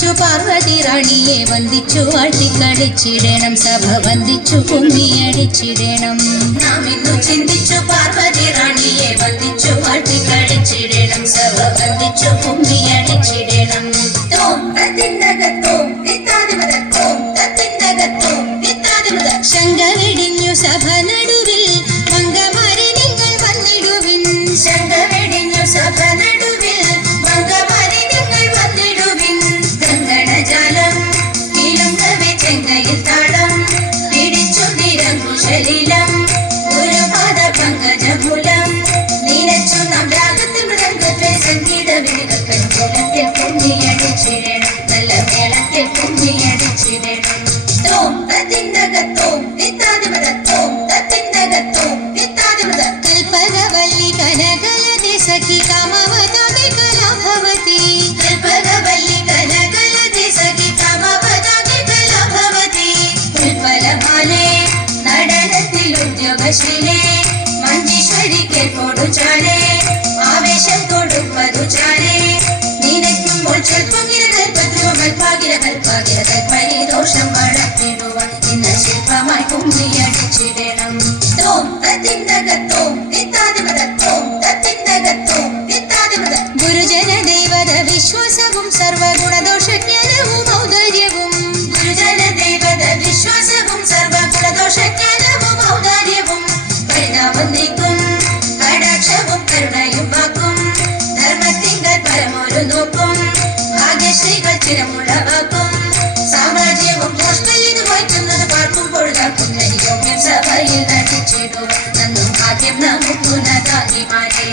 ചിന്തിച്ചു പാർവതി റാണിയെ വന്ദിച്ചു വാട്ടിക്കളിച്ചിടണം സഭ വന്ദിച്ചു കുമ്മിയടിച്ചിടണം നാം ഇന്നു ചിന്തിച്ചു പാർവതി റാണിയെ വന്ദിച്ചു വാട്ടിക്കളിച്ചിടണം സഭ വന്ദിച്ചു കുമ്മിയടിച്ചിടണം തോം തത്തിന്നകത്തോം തിത്താതിമതത്തോം തത്തിന്നകത്തോം തിത്താതിമത ശങ്ക വെടിഞ്ഞു സഭ നടുവിൽ മംഗമാരി നിങ്ങൾ വന്നിടുവിൻ ശങ്ക വെടിഞ്ഞു സഭ നടുവിൽ മംഗമാരി നിങ്ങൾ വന്നിടുവിൻ കങ്കണജാലം കിലുങ്ങവെ ചെങ്കയിൽ താളം പിടിച്ചു നിരങ്കുശലിലം ഒരു പാദ പങ്കജമൂലം നീനച്ചു നാം രാഗത്തിൽ മൃദംഗത്തെ സംഗീത വിരുദ്ധത്തിൽ കുലത്തിൽ കുമ്മിയടിച്ചിടണം നല്ല മേളത്തിൽ കുമ്മിയടിച്ചിടണം തോം തത്തിന്നകത്തോം തിത്താതിമതത്തോം തത്തിന്നകത്തോം തിത്താതിമത കൽപകവല്ലി കനകലതി സഖി കാമവതാതി കലാഭവതി കൽപകവല്ലി കനകലതി സഖി കാമവതാതി കലാഭവതി ഉൽപ്പലമാലേ നടനത്തിൽ ഉദ്യോഗശീലേ മഞ്ജീശ്വരി കേൾപ്പോടു ചാലേ ആവേശം കൊടുപ്പതു ചാലേ നിനയ്ക്കുമ്പോൾ ചെൽപ്പം ദോഷം വളർത്തിടുവാൻ ഇന്ന് ശില്പമായി കുമ്മിയടിച്ചിടണം തോം തത്തിന്നകത്തോം തിത്താതിമതത്തോം തത്തിന്നകത്തോം തിത്താതിമത ഗുരുജന ദേവത വിശ്വാസവും സർവഗുണദോഷജ്ഞാനവും ഔദാര്യവും ഗുരുജന ദേവത വിശ്വാസവും സർവഗുണദോഷജ്ഞാനവും ഔദാര്യവും പരിതാപം നീക്കും കടാക്ഷവും കരുണയും വാക്കും ധർമ്മത്തിങ്കൽ പരമൊരു നോക്കും ഭാഗ്യശ്രീകൾ ചിരമുളവാക്കും സാമ്രാജ്യവും പോസ്റ്റലിന് വായിക്കുന്നത് പാർക്കും പൊഴുതാക്കുന്ന യോഗ്യം സഭയിൽ നടിച്ചിടും നന്നും ഭാഗ്യം നമുക്കു നദാനിമാരേ